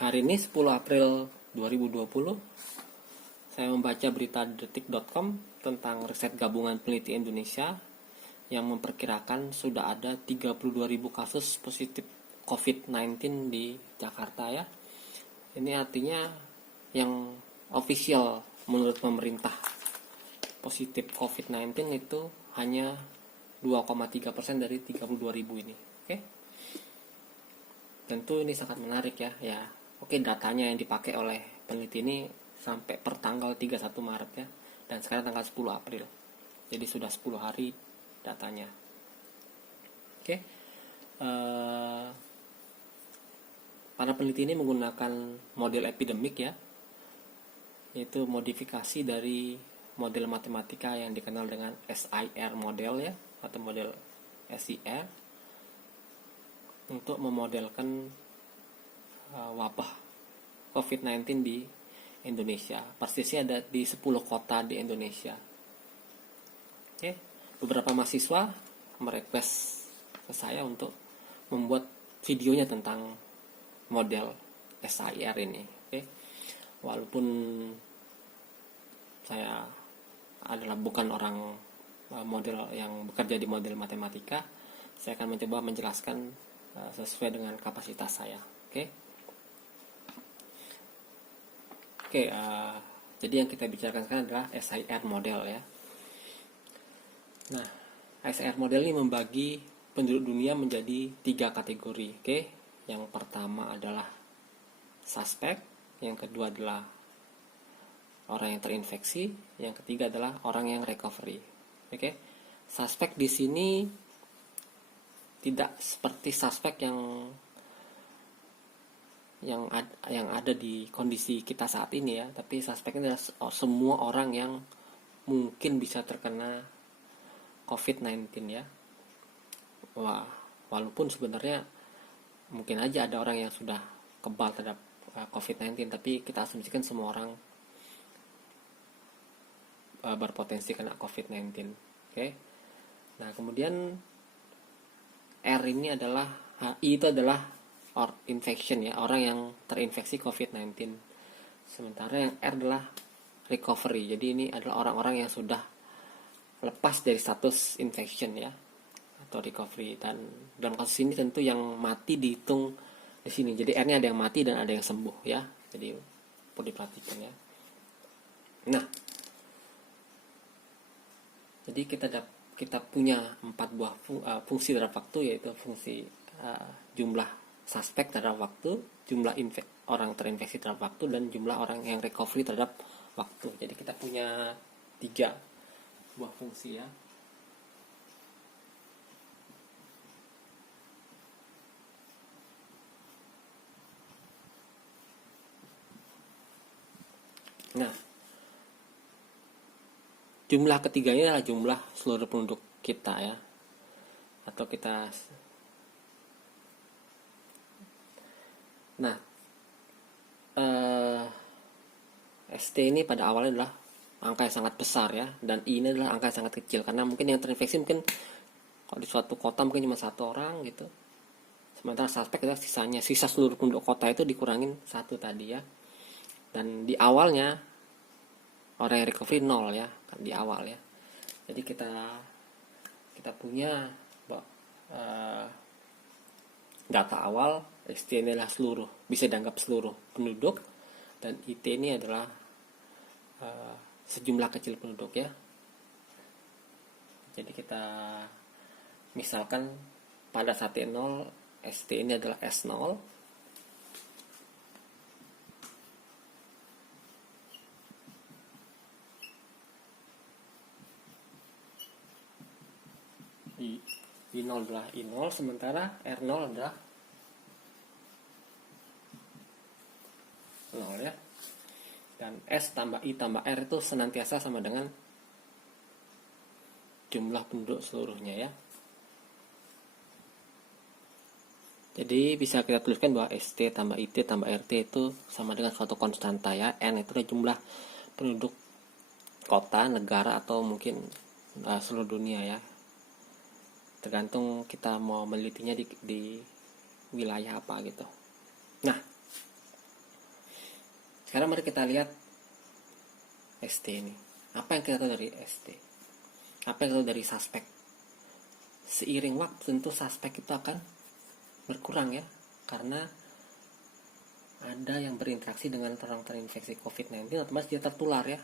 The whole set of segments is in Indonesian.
Hari ini 10 April 2020, saya membaca berita detik.com tentang riset gabungan peneliti Indonesia yang memperkirakan sudah ada 32.000 kasus positif COVID-19 di Jakarta ya. Ini artinya yang official menurut pemerintah positif COVID-19 itu hanya 2,3% dari 32.000 ini. Oke. Tentu ini sangat menarik ya. Oke, datanya yang dipakai oleh peneliti ini sampai per tanggal 31 Maret ya. Dan sekarang tanggal 10 April. Jadi sudah 10 hari datanya. Oke. Para peneliti ini menggunakan model epidemik ya. Yaitu modifikasi dari model matematika yang dikenal dengan SIR model ya, atau model SIR, untuk memodelkan wabah COVID-19 di Indonesia. Persisnya ada di 10 kota di Indonesia. Oke, beberapa mahasiswa merequest ke saya untuk membuat videonya tentang model SIR ini. Oke, walaupun saya adalah bukan orang model yang bekerja di model matematika, saya akan mencoba menjelaskan sesuai dengan kapasitas saya. Oke, jadi yang kita bicarakan sekarang adalah SIR model ya. Nah, SIR model ini membagi penduduk dunia menjadi 3 kategori. Oke, yang pertama adalah suspek, yang kedua adalah orang yang terinfeksi, yang ketiga adalah orang yang recovery. Oke, suspek di sini tidak seperti suspek yang ada di kondisi kita saat ini ya, tapi suspeknya adalah semua orang yang mungkin bisa terkena COVID-19 ya. Walaupun sebenarnya mungkin aja ada orang yang sudah kebal terhadap COVID-19, tapi kita asumsikan semua orang berpotensi kena COVID-19. Oke. Nah, kemudian R ini adalah I itu adalah infection ya, orang yang terinfeksi COVID-19. Sementara yang R adalah recovery. Jadi ini adalah orang-orang yang sudah lepas dari status infection ya, atau recovery. Dan dalam kasus ini tentu yang mati dihitung di sini. Jadi R-nya ada yang mati dan ada yang sembuh ya. Jadi perlu diperhatikan ya. Nah, jadi kita punya 4 buah fungsi terhadap waktu, yaitu fungsi jumlah suspek terhadap waktu, jumlah orang terinfeksi terhadap waktu, dan jumlah orang yang recovery terhadap waktu. Jadi kita punya 3 buah fungsi ya. Nah, jumlah ketiganya adalah jumlah seluruh penduduk kita ya, atau kita. Nah, ST ini pada awalnya adalah angka yang sangat besar ya, dan I ini adalah angka yang sangat kecil, karena mungkin yang terinfeksi mungkin kalau di suatu kota mungkin cuma 1 orang gitu, sementara suspek adalah sisa seluruh penduduk kota itu dikurangin 1 tadi ya. Dan di awalnya orang yang recovery 0 ya, kan di awal ya. Jadi kita punya data awal. ST ini adalah seluruh, bisa dianggap seluruh penduduk, dan IT ini adalah sejumlah kecil penduduk ya. Jadi kita misalkan pada saat T0 ST ini adalah S0, I0 adalah I0, sementara R0 adalah 0 ya. Dan S tambah I tambah R itu senantiasa sama dengan jumlah penduduk seluruhnya ya. Jadi bisa kita tuliskan bahwa ST tambah IT tambah RT itu sama dengan suatu konstanta ya. N itu adalah jumlah penduduk kota, negara, atau mungkin seluruh dunia ya. Tergantung kita mau menelitinya di wilayah apa gitu. Nah, Sekarang mari kita lihat ST ini. Apa yang kita tahu dari ST? Apa yang kita tahu dari suspek? Seiring waktu tentu suspek itu akan berkurang ya, karena ada yang berinteraksi dengan orang terinfeksi COVID-19, otomatis dia tertular ya.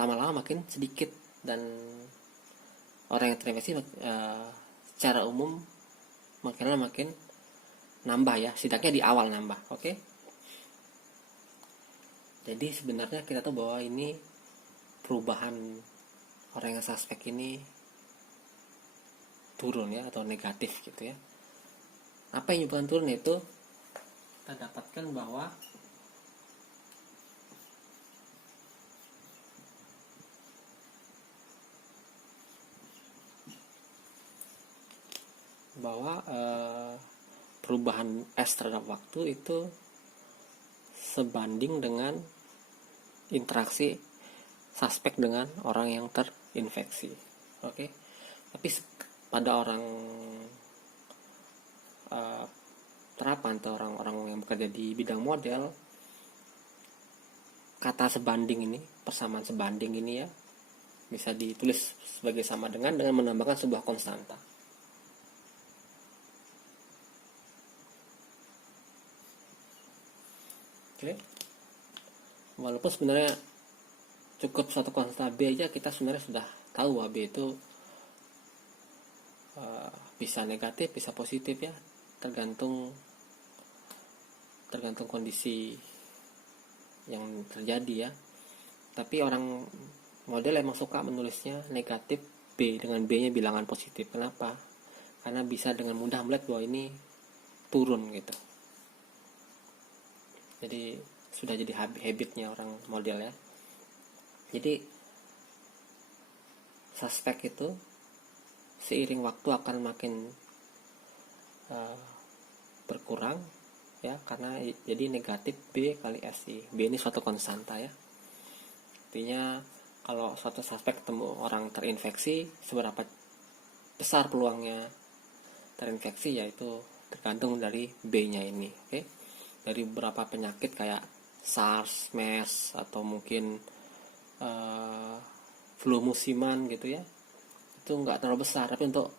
Lama-lama makin sedikit, dan orang yang terinfeksi secara umum makin nambah ya, setidaknya di awal nambah. Oke. Jadi sebenarnya kita tahu bahwa ini perubahan orang yang suspek ini turun ya, atau negatif gitu ya. Apa yang menyebabkan turun itu kita dapatkan bahwa perubahan S terhadap waktu itu sebanding dengan interaksi suspek dengan orang yang terinfeksi. Oke. Tapi pada orang terapan atau orang-orang yang bekerja di bidang model, kata sebanding ini, persamaan sebanding ini ya, bisa ditulis sebagai sama dengan menambahkan sebuah konstanta. Oke. Walaupun sebenarnya cukup satu konstanta B aja kita sebenarnya sudah tahu bahwa B itu bisa negatif, bisa positif ya, tergantung kondisi yang terjadi ya. Tapi orang model emang suka menulisnya negatif B dengan B-nya bilangan positif. Kenapa? Karena bisa dengan mudah melihat bahwa ini turun gitu. Jadi sudah jadi habitnya orang model ya. Jadi suspek itu seiring waktu akan makin berkurang ya, karena jadi negatif B kali SI. B ini suatu konstanta ya. Artinya kalau suatu suspek ketemu orang terinfeksi, seberapa besar peluangnya terinfeksi, yaitu tergantung dari B-nya ini. Oke. Dari beberapa penyakit kayak SARS, MERS, atau mungkin flu musiman gitu ya, itu nggak terlalu besar. Tapi untuk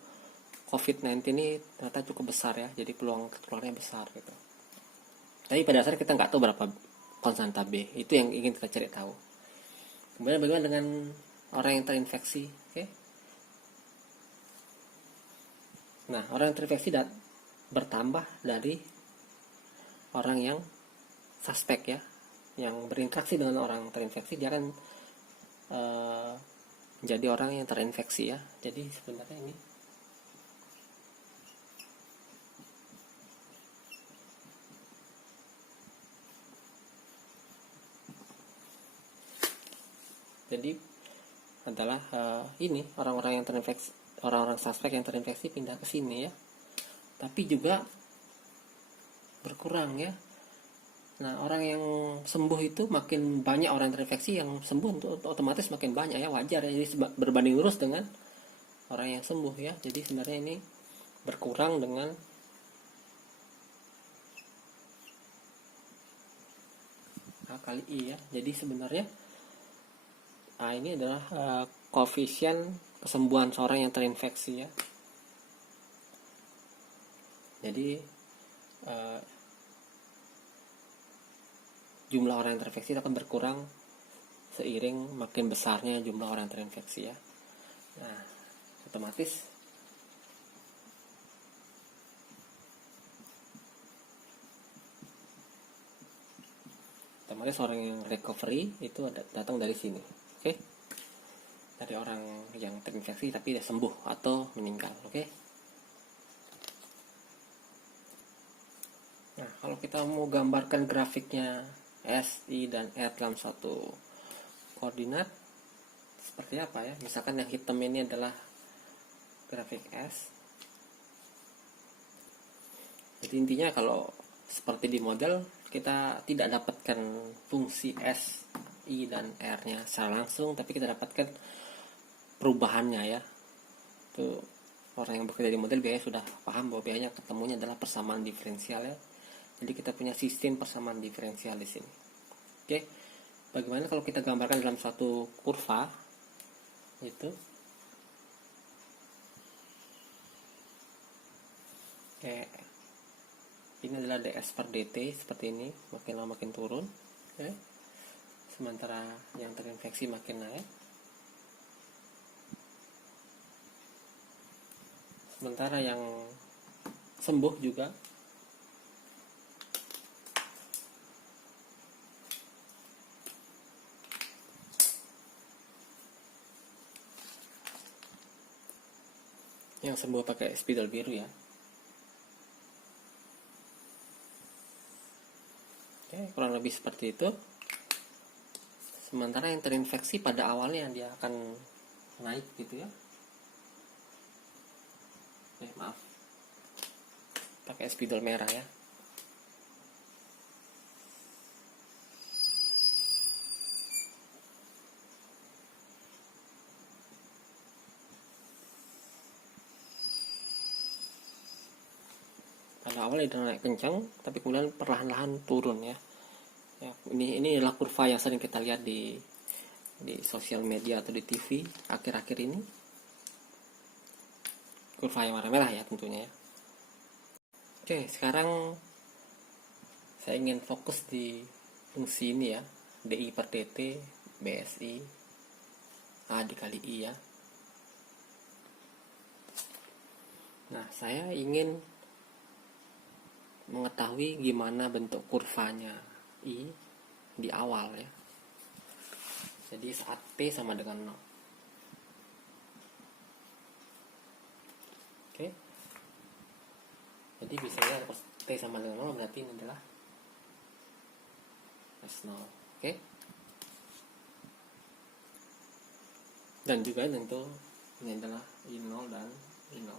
COVID-19 ini ternyata cukup besar ya, jadi peluang tertularnya besar gitu. Tapi pada dasarnya kita nggak tahu berapa konstanta B, itu yang ingin kita cari tahu. Kemudian bagaimana dengan orang yang terinfeksi? Oke. Nah, orang yang terinfeksi bertambah dari orang yang suspek ya, yang berinteraksi dengan orang terinfeksi, dia akan menjadi orang yang terinfeksi ya. Jadi sebenarnya ini adalah ini orang-orang yang terinfeksi, orang-orang suspek yang terinfeksi pindah ke sini ya. Tapi juga berkurang ya. Nah, orang yang sembuh itu makin banyak, orang terinfeksi yang sembuh untuk otomatis makin banyak ya, wajar ya. Jadi berbanding lurus dengan orang yang sembuh ya. Jadi sebenarnya ini berkurang dengan A kali I ya. Jadi sebenarnya A ini adalah koefisien kesembuhan seorang yang terinfeksi ya. Jadi jumlah orang yang terinfeksi akan berkurang seiring makin besarnya jumlah orang yang terinfeksi ya. Nah, otomatis orang yang recovery itu datang dari sini. Oke. Dari orang yang terinfeksi tapi sudah sembuh atau meninggal. Oke. Nah, kalau kita mau gambarkan grafiknya S, I, dan R dalam satu koordinat seperti apa ya? Misalkan yang hitam ini adalah grafik S. Jadi intinya kalau seperti di model, kita tidak dapatkan fungsi S, I, dan R-nya secara langsung, tapi kita dapatkan perubahannya ya. Itu orang yang bekerja di model biasanya sudah paham bahwa biasanya ketemunya adalah persamaan diferensial ya. Jadi kita punya sistem persamaan diferensial di sini. Oke, bagaimana kalau kita gambarkan dalam suatu kurva itu? Oke, ini adalah ds per dt seperti ini, makin lama makin turun. Oke, sementara yang terinfeksi makin naik, sementara yang sembuh juga pakai spidol biru ya. Oke, kurang lebih seperti itu. Sementara yang terinfeksi pada awalnya dia akan naik gitu ya. Maaf, pakai spidol merah ya. Pada awalnya dia naik kencang, tapi kemudian perlahan-lahan turun ya. Ya, ini adalah kurva yang sering kita lihat di sosial media atau di TV akhir-akhir ini. Kurva yang warna merah ya tentunya ya. Oke, sekarang saya ingin fokus di fungsi ini ya, DI per DT, BSI, A dikali I ya. Nah, saya ingin mengetahui gimana bentuk kurvanya I di awal ya. Jadi saat P sama dengan 0. Oke. Jadi bisa ya T sama dengan 0 berarti ini adalah S0. Oke. Dan juga tentu ini adalah I0 dan I0.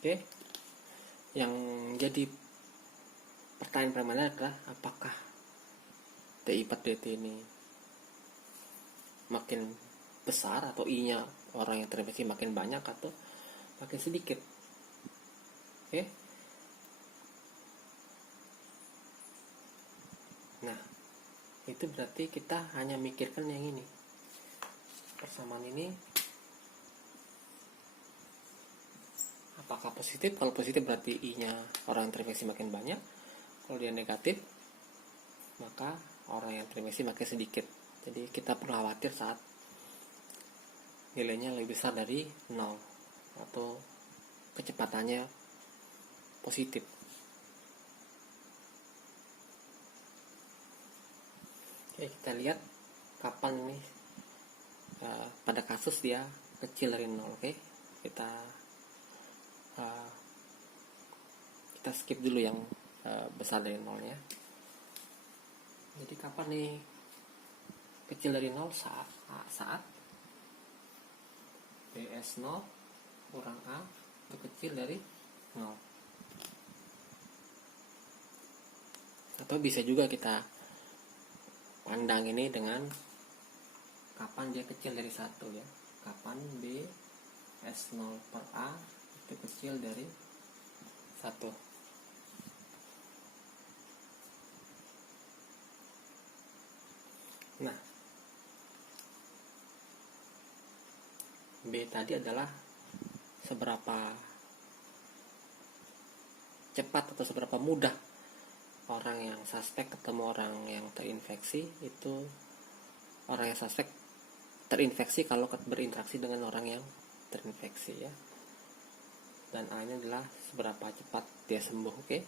Oke. Yang jadi pertanyaan pertama adalah apakah DI per DT ini makin besar atau I-nya orang yang terinfeksi makin banyak atau makin sedikit. Oke. Nah, itu berarti kita hanya mikirkan yang ini. Persamaan ini apakah positif? Kalau positif berarti I-nya orang yang terinfeksi makin banyak. Kalau dia negatif, maka orang yang terinfeksi makin sedikit. Jadi kita perlu khawatir saat nilainya lebih besar dari 0 atau kecepatannya positif. Oke, kita lihat kapan nih pada kasus dia kecil dari 0. Oke, kita skip dulu yang besar dari 0 ya. Jadi kapan nih kecil dari 0? Saat BS 0 kurang A itu kecil dari 0. Atau bisa juga kita pandang ini dengan kapan dia kecil dari 1 ya. Kapan B S0 per A itu kecil dari 1. Nah, B tadi adalah seberapa cepat atau seberapa mudah orang yang suspek ketemu orang yang terinfeksi. Itu orang yang suspek terinfeksi kalau berinteraksi dengan orang yang terinfeksi ya. Dan A ini adalah seberapa cepat dia sembuh. Oke.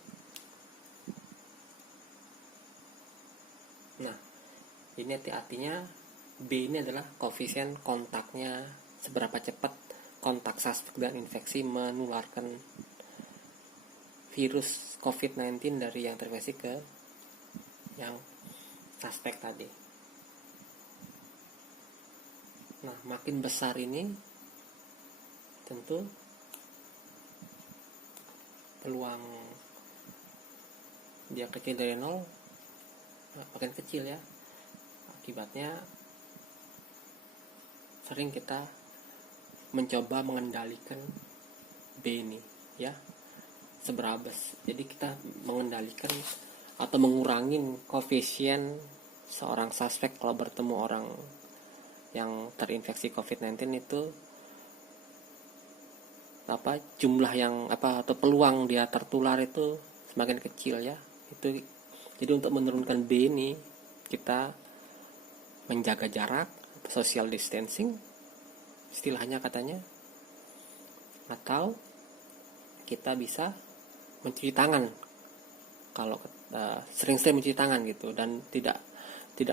Nah, ini artinya B ini adalah koefisien kontaknya, seberapa cepat kontak suspek dan infeksi menularkan virus COVID-19 dari yang terinfeksi ke yang suspek tadi. Nah, makin besar ini tentu peluang dia kecil dari 0 makin kecil ya. Akibatnya sering kita mencoba mengendalikan B ini ya, seberapa. Jadi kita mengendalikan atau mengurangi koefisien seorang suspek kalau bertemu orang yang terinfeksi COVID-19 itu jumlah yang atau peluang dia tertular itu semakin kecil ya. Itu jadi untuk menurunkan B ini kita menjaga jarak, social distancing istilahnya katanya, atau kita bisa mencuci tangan kalau sering-sering mencuci tangan gitu, dan tidak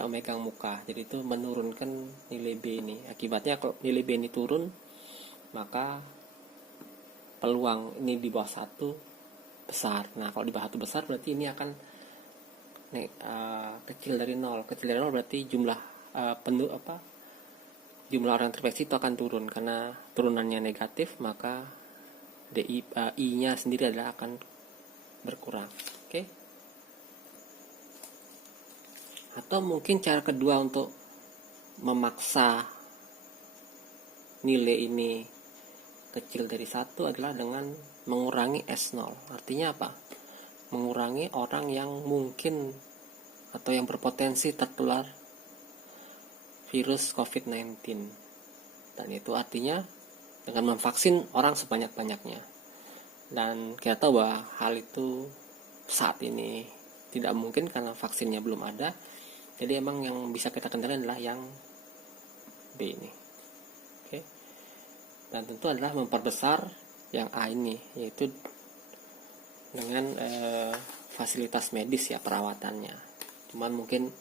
memegang muka. Jadi itu menurunkan nilai B ini. Akibatnya kalau nilai B ini turun, maka peluang ini di bawah 1 besar. Nah, kalau di bawah 1 besar berarti ini akan kecil dari 0. Kecil dari 0 berarti jumlah jumlah orang terinfeksi itu akan turun. Karena turunannya negatif, maka I-nya sendiri adalah akan berkurang. Oke? Atau mungkin cara kedua untuk memaksa nilai ini kecil dari 1 adalah dengan mengurangi S0. Artinya apa? Mengurangi orang yang mungkin atau yang berpotensi tertular virus COVID-19. Dan itu artinya dengan memvaksin orang sebanyak-banyaknya. Dan kita tahu bahwa hal itu saat ini tidak mungkin karena vaksinnya belum ada. Jadi emang yang bisa kita kendalikan adalah yang B ini. Oke. Dan tentu adalah memperbesar yang A ini, yaitu dengan fasilitas medis ya, perawatannya. Cuman mungkin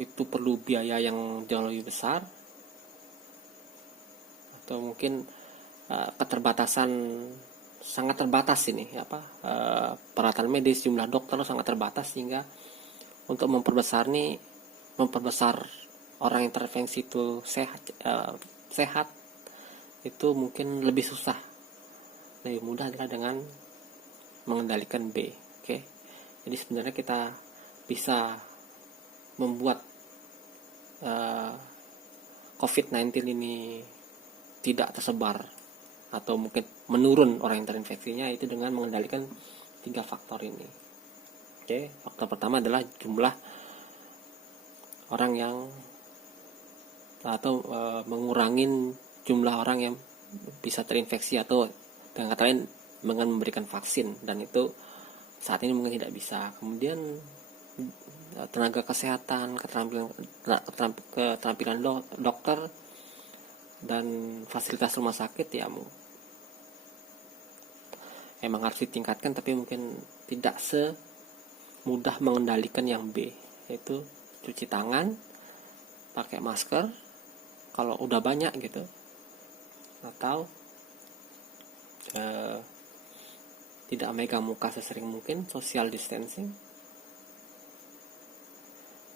itu perlu biaya yang jauh lebih besar, atau mungkin keterbatasan sangat terbatas ini peralatan medis, jumlah dokter sangat terbatas, sehingga untuk memperbesar orang yang terinfeksi itu sehat itu mungkin lebih susah. Lebih mudah adalah dengan mengendalikan B. Oke. Jadi sebenarnya kita bisa membuat COVID-19 ini tidak tersebar atau mungkin menurun orang yang terinfeksinya, itu dengan mengendalikan 3 faktor ini. Oke, faktor pertama adalah jumlah orang yang mengurangi jumlah orang yang bisa terinfeksi, atau dengan kata lain dengan memberikan vaksin, dan itu saat ini mungkin tidak bisa. Kemudian tenaga kesehatan, keterampilan dokter dan fasilitas rumah sakit ya emang harus ditingkatkan, tapi mungkin tidak semudah mengendalikan yang B, yaitu cuci tangan, pakai masker kalau udah banyak gitu, atau tidak megang muka sesering mungkin, social distancing.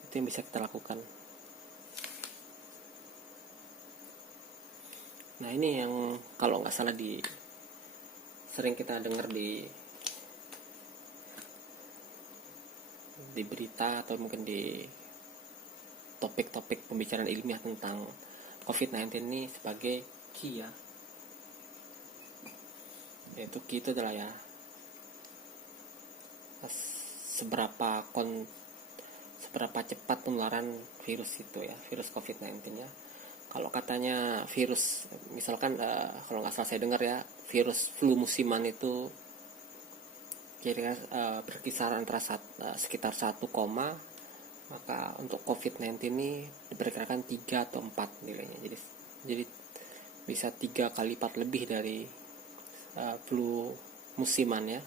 Itu yang bisa kita lakukan. Nah, ini yang kalau nggak salah sering kita dengar di berita atau mungkin di topik-topik pembicaraan ilmiah tentang COVID-19 ini sebagai Qi ya. Yaitu Qi itu adalah ya seberapa cepat penularan virus itu ya, virus COVID-19 ya. Kalau katanya virus, misalkan kalau nggak salah saya dengar ya, virus flu musiman itu kira-kira berkisar antara sekitar 1, maka untuk COVID-19 ini diperkirakan 3 atau 4 nilainya. Jadi bisa 3 kali lipat lebih dari flu musiman ya.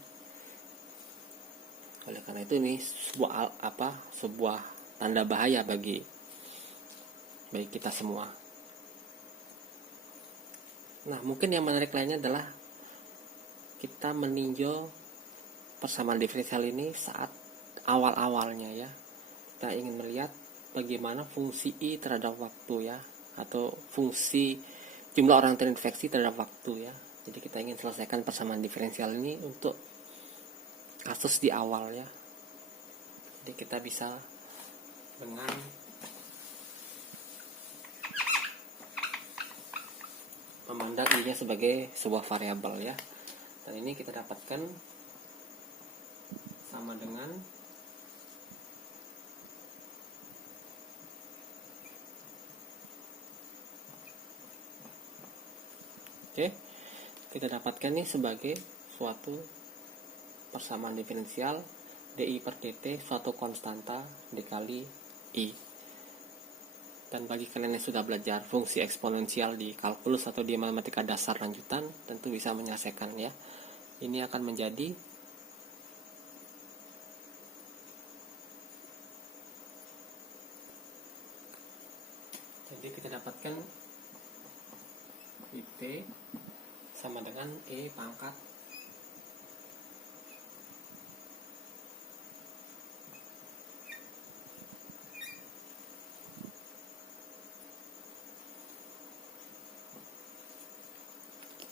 Oleh karena itu ini sebuah tanda bahaya bagi kita semua. Nah, mungkin yang menarik lainnya adalah kita meninjau persamaan diferensial ini saat awal-awalnya ya. Kita ingin melihat bagaimana fungsi I terhadap waktu ya, atau fungsi jumlah orang terinfeksi terhadap waktu ya. Jadi kita ingin selesaikan persamaan diferensial ini untuk kasus di awal ya. Jadi kita bisa dengan memandang I-nya sebagai sebuah variabel ya. Dan ini kita dapatkan sama dengan oke, kita dapatkan nih sebagai suatu persamaan diferensial DI per DT suatu konstanta dikali I. Dan bagi kalian yang sudah belajar fungsi eksponensial di kalkulus atau di matematika dasar lanjutan, tentu bisa menyelesaikan ya. Ini akan menjadi kita dapatkan IT sama dengan E pangkat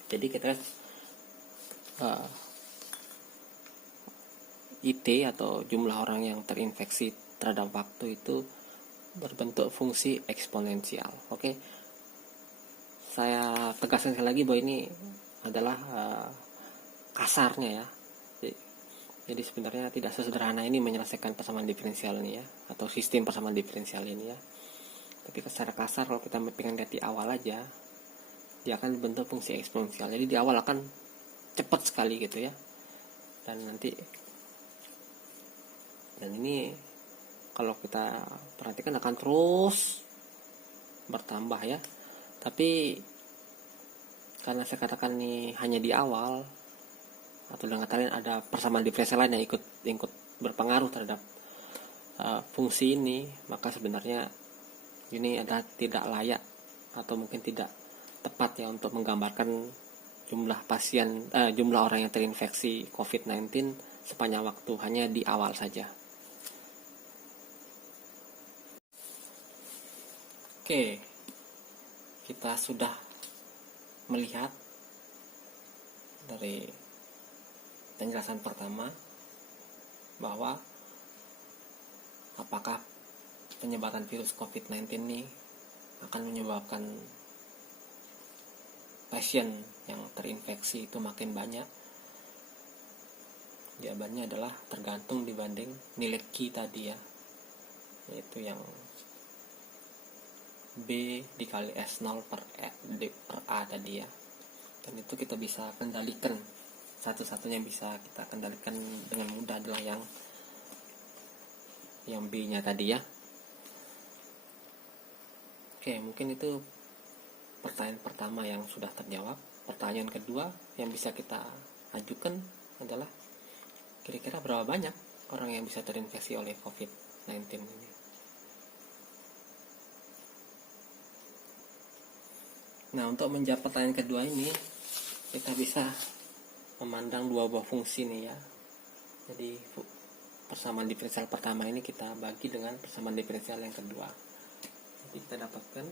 jadi kita IT atau jumlah orang yang terinfeksi terhadap waktu itu berbentuk fungsi eksponensial. Oke, saya tegaskan sekali lagi bahwa ini adalah kasarnya ya. Jadi sebenarnya tidak sesederhana ini menyelesaikan persamaan diferensial ini ya, atau sistem persamaan diferensial ini ya. Tapi secara kasar kalau kita pengen lihat di awal aja, dia akan bentuk fungsi eksponensial. Jadi di awal akan cepat sekali gitu ya. Dan ini kalau kita perhatikan akan terus bertambah ya. Tapi karena saya katakan ini hanya di awal, atau dengan kata lain ada persamaan diferensial lain yang ikut berpengaruh terhadap fungsi ini, maka sebenarnya ini adalah tidak layak atau mungkin tidak tepat ya untuk menggambarkan jumlah orang yang terinfeksi COVID-19 sepanjang waktu, hanya di awal saja. Oke, kita sudah melihat dari penjelasan pertama bahwa apakah penyebaran virus COVID-19 ini akan menyebabkan pasien yang terinfeksi itu makin banyak. Jawabannya adalah tergantung dibanding nilai Q tadi ya, yaitu yang B dikali S0 per A tadi ya. Dan itu kita bisa kendalikan, satu-satunya bisa kita kendalikan dengan mudah adalah yang B nya tadi ya. Oke, mungkin itu pertanyaan pertama yang sudah terjawab. Pertanyaan kedua yang bisa kita ajukan adalah kira-kira berapa banyak orang yang bisa terinfeksi oleh COVID-19 ini. Nah, untuk menjawab pertanyaan kedua ini, kita bisa memandang dua buah fungsi nih ya. Jadi persamaan diferensial pertama ini kita bagi dengan persamaan diferensial yang kedua. Jadi kita dapatkan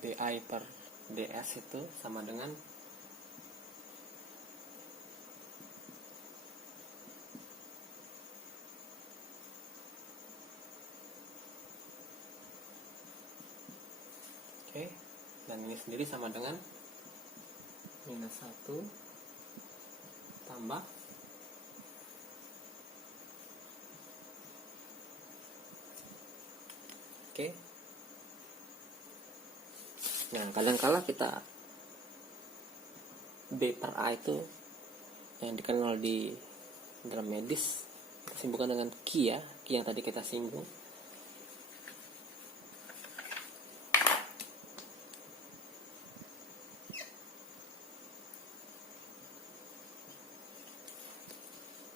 DI per DS itu sama dengan dan ini sendiri sama dengan minus 1 tambah nah kadang-kala kita B per A itu yang dikenal di dalam medis kita singgung dengan Q ya, Q yang tadi kita singgung.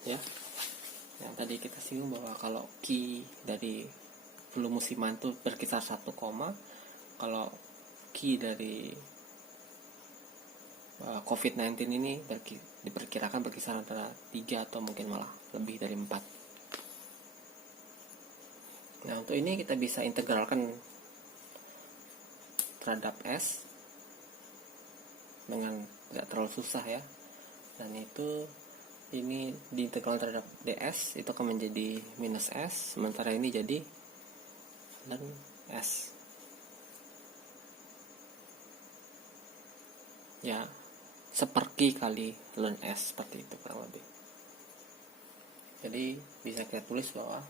Ya, yang tadi kita singgung bahwa kalau Q dari flu musiman itu berkisar 1, kalau Q dari COVID-19 ini diperkirakan berkisar antara 3 atau mungkin malah lebih dari 4. Nah, untuk ini kita bisa integralkan terhadap S dengan tidak terlalu susah ya. Dan itu ini diintegral terhadap DS itu akan menjadi minus S, sementara ini jadi dan S ya. seperki kali ln S, seperti itu kurang lebih. Jadi bisa kita tulis bahwa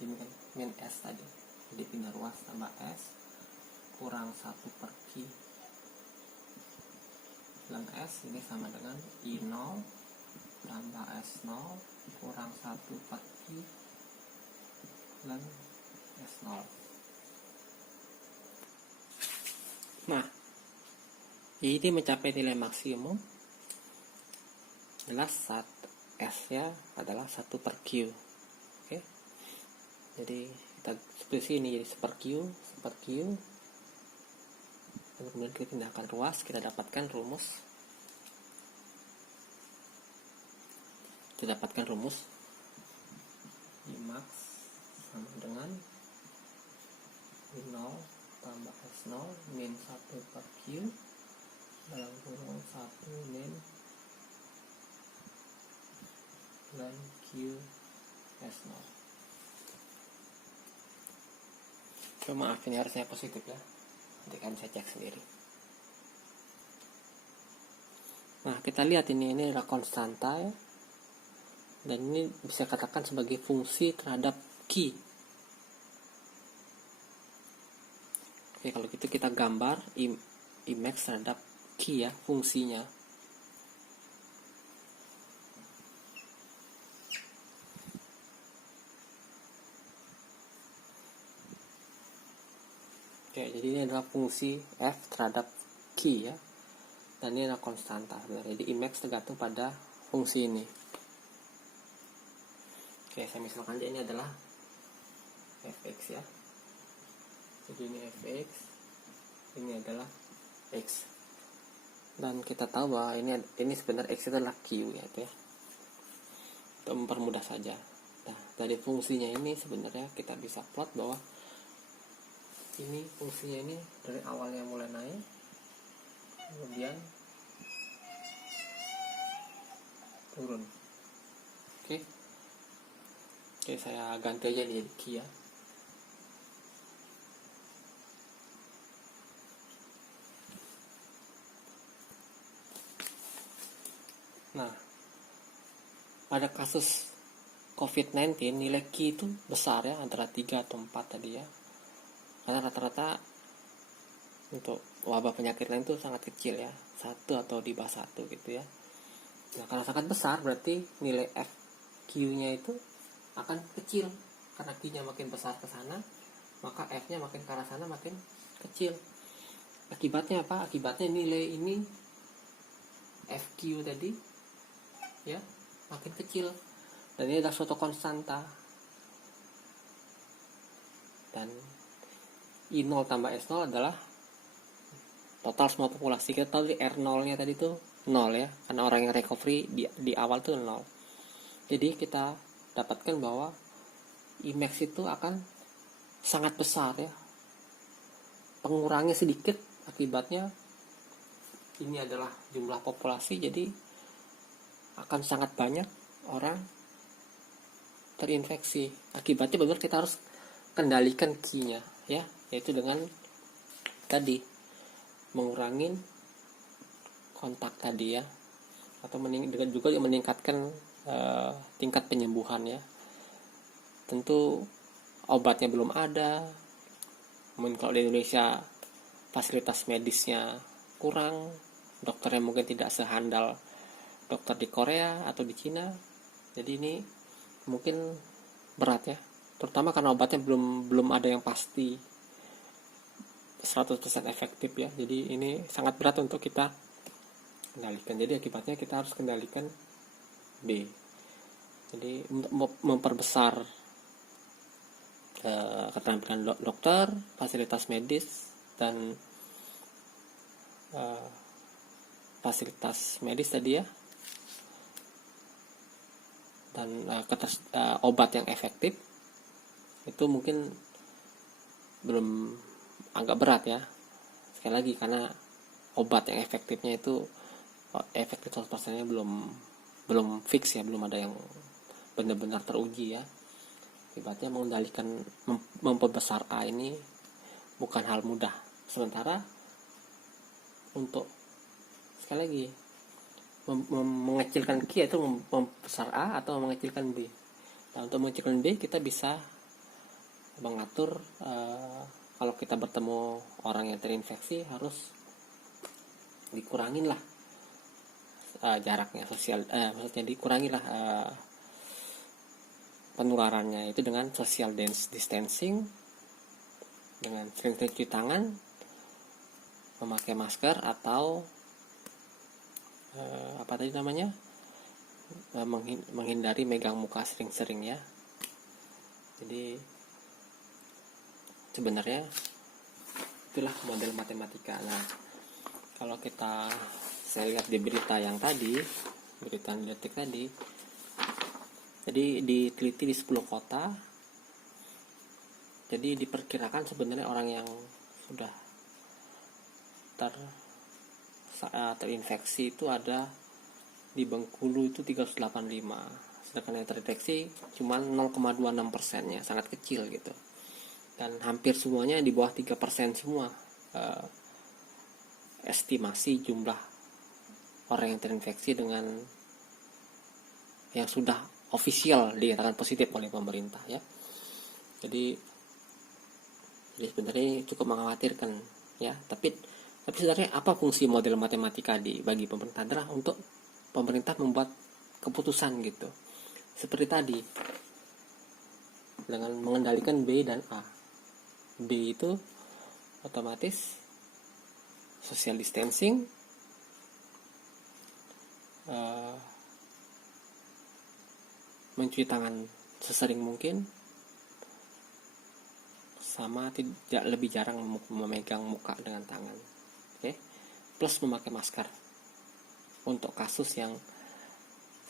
ini kan min S tadi, jadi pindah ruas tambah S kurang 1/Q ln S ini sama dengan I0 tambah S0 kurang 1/Q ln S0. Nah, ini mencapai nilai maksimum, jelas saat S nya adalah 1/Q. Oke, jadi kita seperti ini, jadi 1/Q dan kemudian kita pindahkan ruas, kita dapatkan rumus I max sama dengan I0 tambah S0 min 1/Q dalam kurung 1 min ln Q S0. Maaf, ini harusnya positif ya, nanti kalian bisa cek sendiri. Nah, kita lihat ini adalah konstanta ya, dan ini bisa katakan sebagai fungsi terhadap Q. Oke, kalau gitu kita gambar I max terhadap Q ya, fungsinya. Oke, jadi ini adalah fungsi f terhadap Q ya, dan ini adalah konstanta sebenarnya. Jadi I max tergantung pada fungsi ini. Oke, saya misalkan aja ini adalah fx ya. Jadi ini fx, ini adalah x. Dan kita tahu bahwa ini sebenarnya x itu adalah q ya, itu ya. Untuk mempermudah saja. Nah, dari fungsinya ini sebenarnya kita bisa plot bahwa ini fungsinya ini dari awalnya mulai naik, kemudian turun. Oke, saya ganti aja jadi Q ya. Nah, pada kasus COVID-19 nilai Q itu besar ya, antara 3 atau 4 tadi ya. Karena rata-rata untuk wabah penyakit lain itu sangat kecil ya, 1 atau di bawah 1 gitu ya. Nah, karena sangat besar berarti nilai FQ-nya itu akan kecil. Karena Q-nya makin besar ke sana, maka F-nya makin ke arah sana makin kecil. Akibatnya apa? Akibatnya nilai ini FQ tadi ya makin kecil. Dan ini adalah suatu konstanta. Dan I0 tambah S0 adalah total semua populasi. Kita tahu R0 nya tadi itu 0 ya, karena orang yang recovery di awal itu 0. Jadi kita dapatkan bahwa I max itu akan sangat besar ya, pengurangnya sedikit. Akibatnya ini adalah jumlah populasi, jadi akan sangat banyak orang terinfeksi. Akibatnya benar kita harus kendalikan Q-nya ya, yaitu dengan tadi mengurangin kontak tadi ya, atau dengan juga meningkatkan tingkat penyembuhan ya. Tentu obatnya belum ada, mungkin kalau di Indonesia fasilitas medisnya kurang, dokternya mungkin tidak sehandal dokter di Korea atau di Cina. Jadi ini mungkin berat ya, terutama karena obatnya belum ada yang pasti 100% efektif ya. Jadi ini sangat berat untuk kita kendalikan. Jadi akibatnya kita harus kendalikan B. Jadi untuk memperbesar keterampilan dokter, fasilitas medis, dan fasilitas medis tadi ya, dan obat yang efektif itu mungkin belum, agak berat ya. Sekali lagi, karena obat yang efektifnya itu efektif 100%-nya belum fix ya, belum ada yang benar-benar teruji ya. Akibatnya mengendalikan memperbesar A ini bukan hal mudah. Sementara untuk sekali lagi mengecilkan Q itu membesar A atau mengecilkan B. Nah, untuk mengecilkan B kita bisa mengatur kalau kita bertemu orang yang terinfeksi harus dikurangin lah jaraknya sosial, maksudnya dikurangi lah penularannya, itu dengan social distancing, dengan sering-sering cuci tangan, memakai masker, atau apa tadi namanya, menghindari megang muka sering-sering ya. Jadi sebenarnya itulah model matematika. Nah, kalau saya lihat di berita yang tadi, berita Detik tadi, jadi diteliti di 10 kota. Jadi diperkirakan sebenarnya orang yang sudah terinfeksi itu ada di Bengkulu itu 385, sedangkan yang terdeteksi cuma 0,26%, sangat kecil gitu. Dan hampir semuanya di bawah 3% semua estimasi jumlah orang yang terinfeksi dengan yang sudah official dikatakan positif oleh pemerintah ya. Jadi sebenarnya cukup mengkhawatirkan ya. Tapi sebenarnya apa fungsi model matematika bagi pemerintah adalah untuk pemerintah membuat keputusan gitu. Seperti tadi, dengan mengendalikan B dan A. B itu otomatis social distancing, mencuci tangan sesering mungkin, sama tidak lebih jarang memegang muka dengan tangan, plus memakai masker untuk kasus yang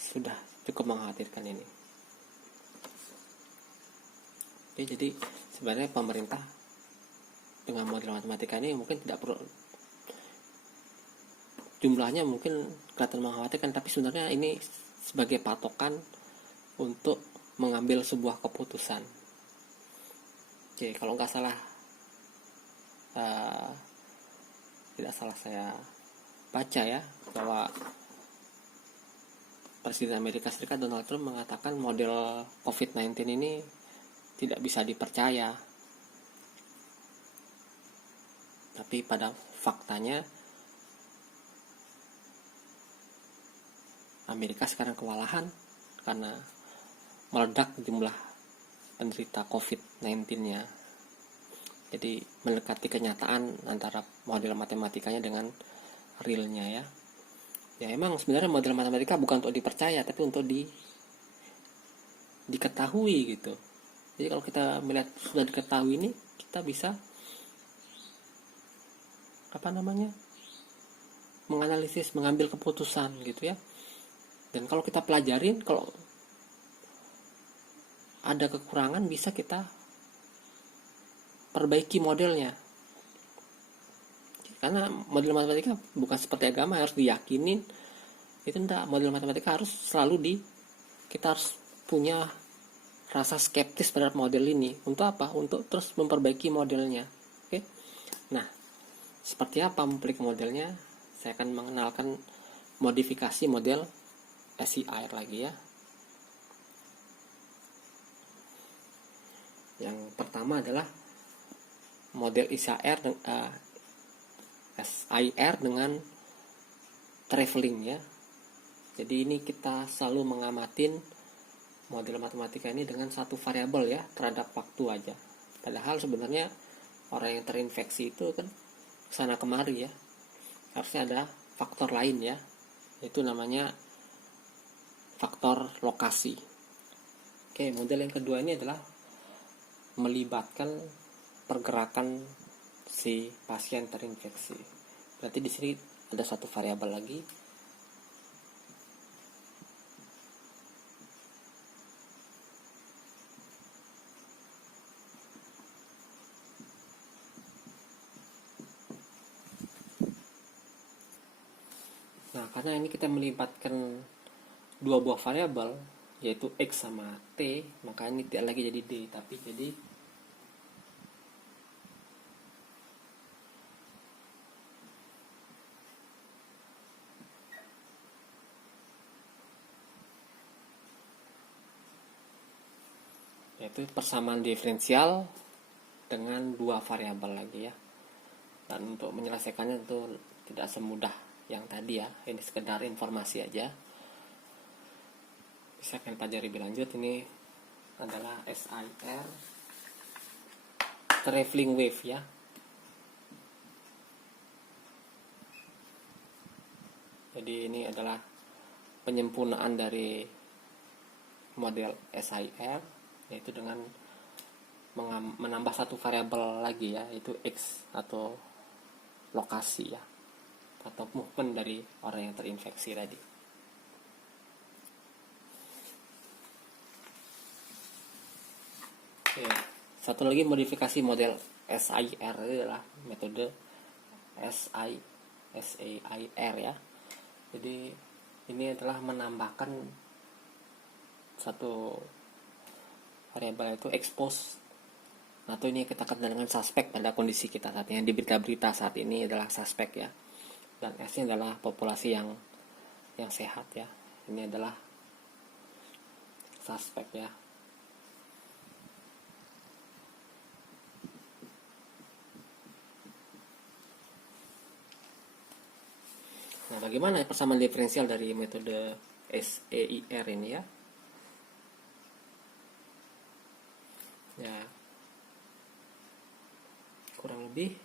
sudah cukup mengkhawatirkan ini. Jadi sebenarnya pemerintah dengan model matematika ini mungkin tidak perlu, jumlahnya mungkin kelihatan mengkhawatirkan, tapi sebenarnya ini sebagai patokan untuk mengambil sebuah keputusan. Oke, kalau nggak salah, tidak salah saya baca ya, bahwa Presiden Amerika Serikat Donald Trump mengatakan model COVID-19 ini tidak bisa dipercaya. Tapi pada faktanya Amerika sekarang kewalahan karena meledak jumlah penderita COVID-19-nya. Jadi mendekati kenyataan antara model matematikanya dengan realnya ya. Ya emang sebenarnya model matematika bukan untuk dipercaya, tapi untuk diketahui gitu. Jadi kalau kita melihat sudah diketahui ini, kita bisa menganalisis, mengambil keputusan gitu ya. Dan kalau kita pelajarin, kalau ada kekurangan bisa kita perbaiki modelnya. Karena model matematika bukan seperti agama harus diyakinin. Itu enggak, model matematika harus selalu kita harus punya rasa skeptis terhadap model ini. Untuk apa? Untuk terus memperbaiki modelnya. Oke. Nah, seperti apa memperbaiki modelnya? Saya akan mengenalkan modifikasi model SIR lagi ya. Yang pertama adalah model SIR dengan traveling ya. Jadi ini kita selalu mengamatin model matematika ini dengan satu variabel ya, terhadap waktu aja. Padahal sebenarnya orang yang terinfeksi itu kan sana kemari ya. Harusnya ada faktor lain ya. Itu namanya faktor lokasi. Oke, model yang kedua ini adalah melibatkan pergerakan si pasien terinfeksi. Berarti di sini ada satu variabel lagi. Nah, karena ini kita melibatkan dua buah variabel, yaitu X sama T, maka ini tidak lagi jadi D, tapi jadi yaitu persamaan diferensial dengan dua variabel lagi ya. Dan untuk menyelesaikannya itu tidak semudah yang tadi ya, ini sekedar informasi aja. Bisa kalian pelajari lebih lanjut. Ini adalah SIR traveling wave ya. Jadi ini adalah penyempurnaan dari model SIR, yaitu dengan menambah satu variabel lagi ya, yaitu X atau lokasi ya, atau movement dari orang yang terinfeksi tadi. Oke, satu lagi modifikasi model SIR adalah metode SAIR ya. Jadi ini adalah menambahkan satu variabel itu expose. Nah, itu ini kita kenal dengan suspek pada kondisi kita saat ini. Di berita-berita saat ini adalah suspek ya. Dan S-nya adalah populasi yang sehat ya. Ini adalah suspek ya. Nah, bagaimana persamaan diferensial dari metode SEIR ini ya? Ya, kurang lebih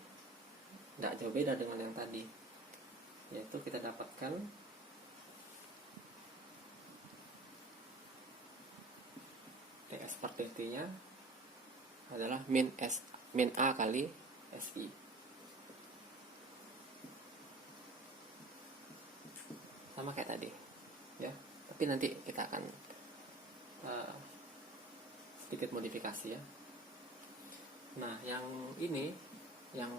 tidak jauh beda dengan yang tadi, yaitu kita dapatkan TS per dt nya adalah min A kali SI, sama kayak tadi ya, tapi nanti kita akan sedikit modifikasi ya. Nah, yang ini yang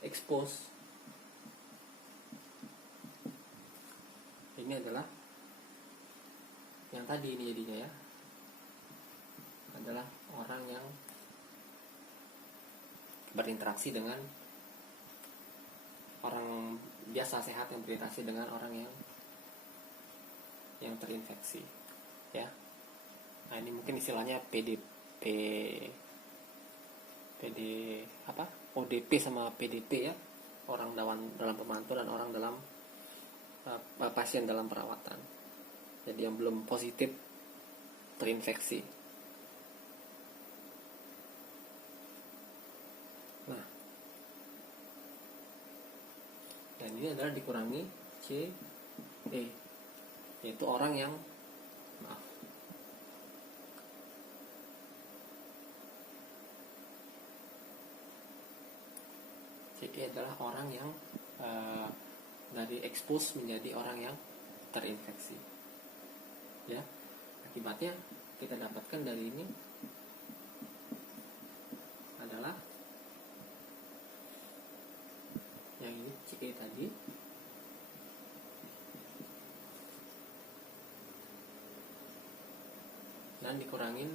expose ini adalah yang tadi ini jadinya ya, adalah orang yang berinteraksi dengan orang biasa sehat yang berinteraksi dengan orang yang terinfeksi ya. Nah, ini mungkin istilahnya ODP sama PDP ya, orang dalam pemantau dan orang dalam pasien dalam perawatan. Jadi yang belum positif terinfeksi. Nah, dan ini adalah dikurangi CE, yaitu orang yang CE adalah orang yang dari expose menjadi orang yang terinfeksi ya. Akibatnya kita dapatkan dari ini adalah yang ini CE tadi dan dikurangin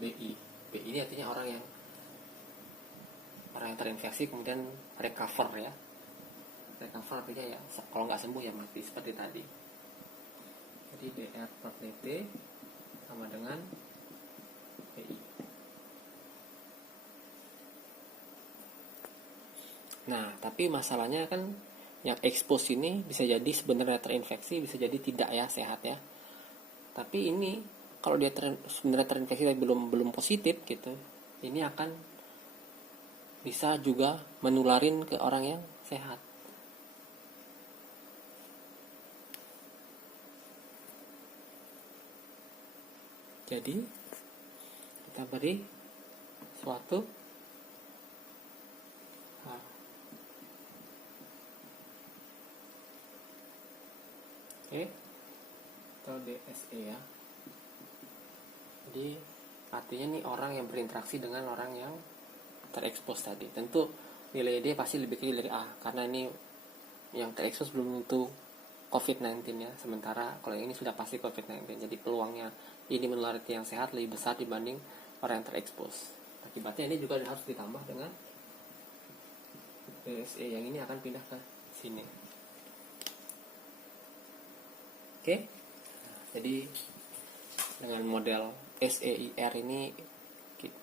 BI. BI ini artinya orang yang terinfeksi kemudian recover ya. Recover artinya ya kalau nggak sembuh ya mati seperti tadi. Jadi DR per dt sama dengan BI. Nah, tapi masalahnya kan yang expose ini bisa jadi sebenarnya terinfeksi, bisa jadi tidak ya, sehat ya. Tapi ini kalau dia sebenarnya terinfeksi tapi belum positif gitu, ini akan bisa juga menularin ke orang yang sehat. Jadi kita beri suatu atau DSE ya. Jadi artinya nih orang yang berinteraksi dengan orang yang terekspos tadi. Tentu nilai D pasti lebih kecil dari A karena ini yang terekspos belum tentu COVID-19 ya. Sementara kalau yang ini sudah pasti COVID-19. Jadi peluangnya ini menular ke yang sehat lebih besar dibanding orang yang terekspos. Akibatnya ini juga harus ditambah dengan DSE yang ini akan pindah ke sini. Oke. Jadi dengan model SEIR ini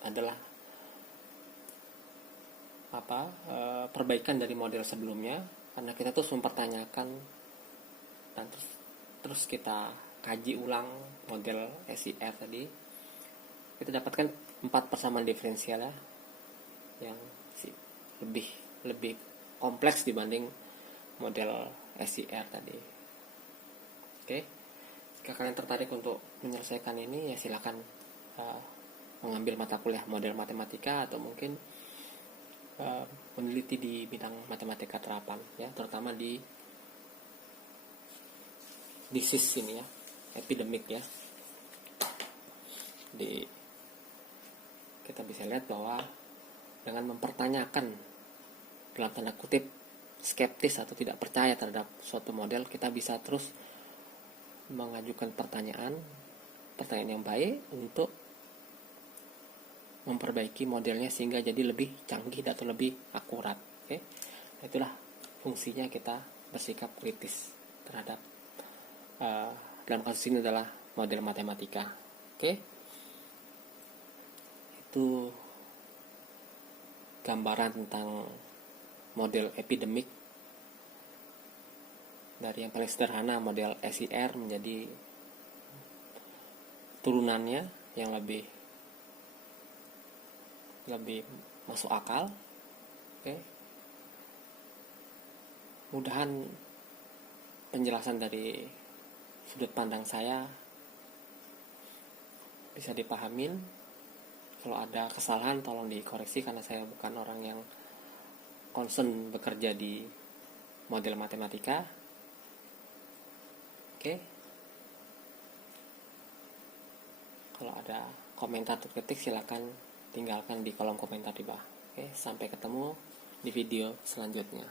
adalah perbaikan dari model sebelumnya, karena kita terus mempertanyakan dan terus kita kaji ulang model SEIR tadi. Kita dapatkan 4 persamaan diferensial ya, yang lebih kompleks dibanding model SEIR tadi. Oke, jika kalian tertarik untuk menyelesaikan ini ya silakan mengambil mata kuliah model matematika, atau mungkin meneliti di bidang matematika terapan ya, terutama di disease ini ya, epidemik ya. Kita bisa lihat bahwa dengan mempertanyakan dalam tanda kutip skeptis atau tidak percaya terhadap suatu model, kita bisa terus mengajukan pertanyaan yang baik untuk memperbaiki modelnya sehingga jadi lebih canggih atau lebih akurat. Oke, itulah fungsinya kita bersikap kritis terhadap dalam kasus ini adalah model matematika. Oke, itu gambaran tentang model epidemik dari yang paling sederhana model SEIR menjadi turunannya yang lebih masuk akal. Oke, mudahan penjelasan dari sudut pandang saya bisa dipahamin. Kalau ada kesalahan tolong dikoreksi, karena saya bukan orang yang concern bekerja di model matematika. Oke, kalau ada komentar atau kritik silakan tinggalkan di kolom komentar di bawah. Oke, sampai ketemu di video selanjutnya.